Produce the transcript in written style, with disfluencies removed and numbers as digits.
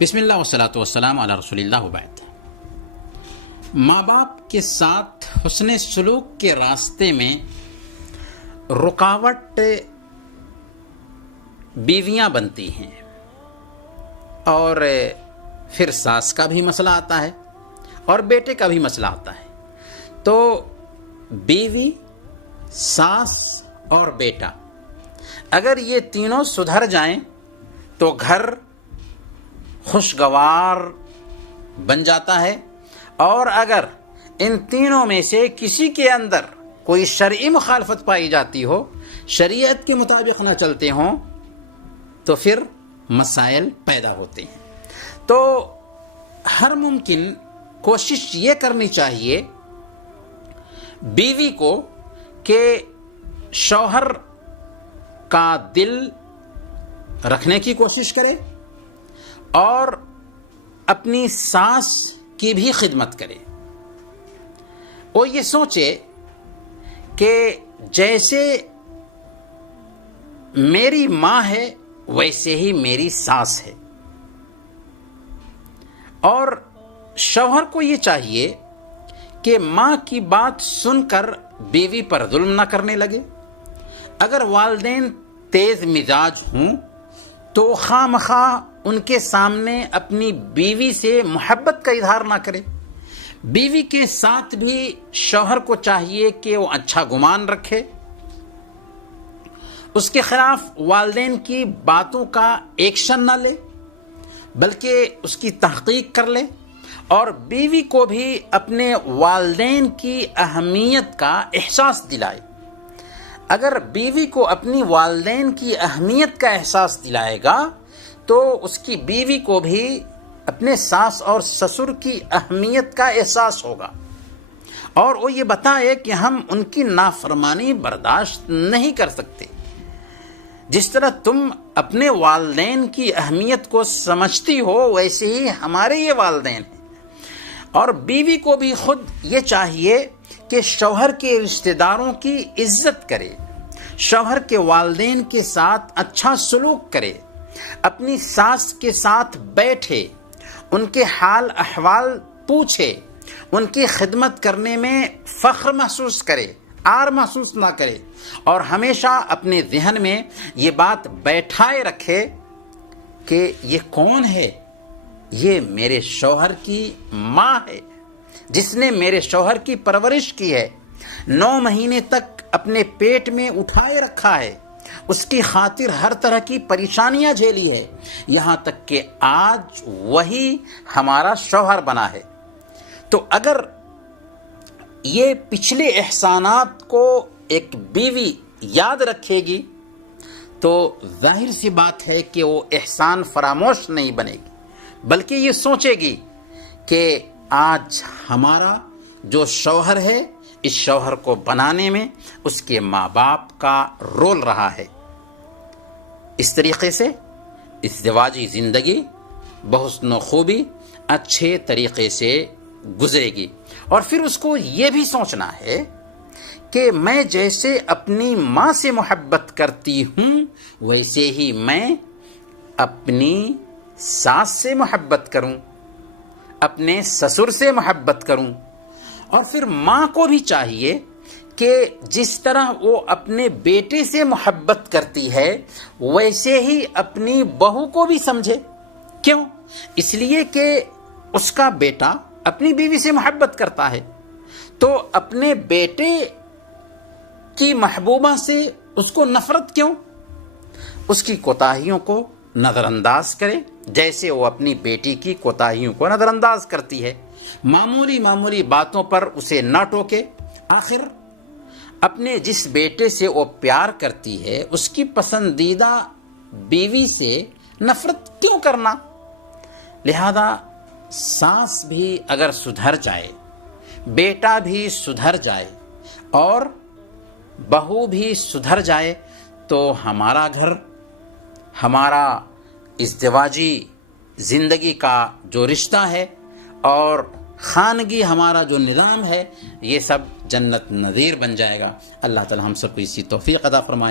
بسم اللہ والصلاۃ والسلام علی رسول اللہ وبعد۔ ماں باپ کے ساتھ حسن سلوک کے راستے میں رکاوٹ بیویاں بنتی ہیں، اور پھر ساس کا بھی مسئلہ آتا ہے اور بیٹے کا بھی مسئلہ آتا ہے۔ تو بیوی، ساس اور بیٹا اگر یہ تینوں سدھر جائیں تو گھر خوشگوار بن جاتا ہے، اور اگر ان تینوں میں سے کسی کے اندر کوئی شرعی مخالفت پائی جاتی ہو، شریعت کے مطابق نہ چلتے ہوں، تو پھر مسائل پیدا ہوتے ہیں۔ تو ہر ممکن کوشش یہ کرنی چاہیے بیوی کو کہ شوہر کا دل رکھنے کی کوشش کرے اور اپنی ساس کی بھی خدمت کرے۔ وہ یہ سوچے کہ جیسے میری ماں ہے ویسے ہی میری ساس ہے، اور شوہر کو یہ چاہیے کہ ماں کی بات سن کر بیوی پر ظلم نہ کرنے لگے۔ اگر والدین تیز مزاج ہوں تو خواہ مخواہ ان کے سامنے اپنی بیوی سے محبت کا اظہار نہ کرے۔ بیوی کے ساتھ بھی شوہر کو چاہیے کہ وہ اچھا گمان رکھے، اس کے خلاف والدین کی باتوں کا ایکشن نہ لے بلکہ اس کی تحقیق کر لے، اور بیوی کو بھی اپنے والدین کی اہمیت کا احساس دلائے۔ اگر بیوی کو اپنی والدین کی اہمیت کا احساس دلائے گا تو اس کی بیوی کو بھی اپنے ساس اور سسر کی اہمیت کا احساس ہوگا، اور وہ یہ بتائے کہ ہم ان کی نافرمانی برداشت نہیں کر سکتے۔ جس طرح تم اپنے والدین کی اہمیت کو سمجھتی ہو ویسے ہی ہمارے یہ والدین ہیں۔ اور بیوی کو بھی خود یہ چاہیے کہ شوہر کے رشتہ داروں کی عزت کرے، شوہر کے والدین کے ساتھ اچھا سلوک کرے، اپنی ساس کے ساتھ بیٹھے، ان کے حال احوال پوچھے، ان کی خدمت کرنے میں فخر محسوس کرے، عار محسوس نہ کرے، اور ہمیشہ اپنے ذہن میں یہ بات بیٹھائے رکھے کہ یہ کون ہے؟ یہ میرے شوہر کی ماں ہے جس نے میرے شوہر کی پرورش کی ہے، 9 مہینے تک اپنے پیٹ میں اٹھائے رکھا ہے، اس کی خاطر ہر طرح کی پریشانیاں جھیلی ہے، یہاں تک کہ آج وہی ہمارا شوہر بنا ہے۔ تو اگر یہ پچھلے احسانات کو ایک بیوی یاد رکھے گی تو ظاہر سی بات ہے کہ وہ احسان فراموش نہیں بنے گی، بلکہ یہ سوچے گی کہ آج ہمارا جو شوہر ہے، اس شوہر کو بنانے میں اس کے ماں باپ کا رول رہا ہے۔ اس طریقے سے ازدواجی زندگی بحسن و خوبی اچھے طریقے سے گزرے گی۔ اور پھر اس کو یہ بھی سوچنا ہے کہ میں جیسے اپنی ماں سے محبت کرتی ہوں ویسے ہی میں اپنی ساس سے محبت کروں، اپنے سسر سے محبت کروں، اور پھر ماں کو بھی چاہیے کہ جس طرح وہ اپنے بیٹے سے محبت کرتی ہے ویسے ہی اپنی بہو کو بھی سمجھے۔ کیوں؟ اس لیے کہ اس کا بیٹا اپنی بیوی سے محبت کرتا ہے، تو اپنے بیٹے کی محبوبہ سے اس کو نفرت کیوں؟ اس کی کوتاہیوں کو نظر انداز کرے جیسے وہ اپنی بیٹی کی کوتاہیوں کو نظر انداز کرتی ہے۔ معمولی باتوں پر اسے نہ ٹوکے۔ آخر اپنے جس بیٹے سے وہ پیار کرتی ہے اس کی پسندیدہ بیوی سے نفرت کیوں کرنا؟ لہذا ساس بھی اگر سدھر جائے، بیٹا بھی سدھر جائے اور بہو بھی سدھر جائے تو ہمارا گھر، ہمارا ازدواجی زندگی کا جو رشتہ ہے اور خانگی ہمارا جو نظام ہے، یہ سب جنت نظیر بن جائے گا۔ اللہ تعالی ہم سب کو اسی توفیق عطا فرمائے۔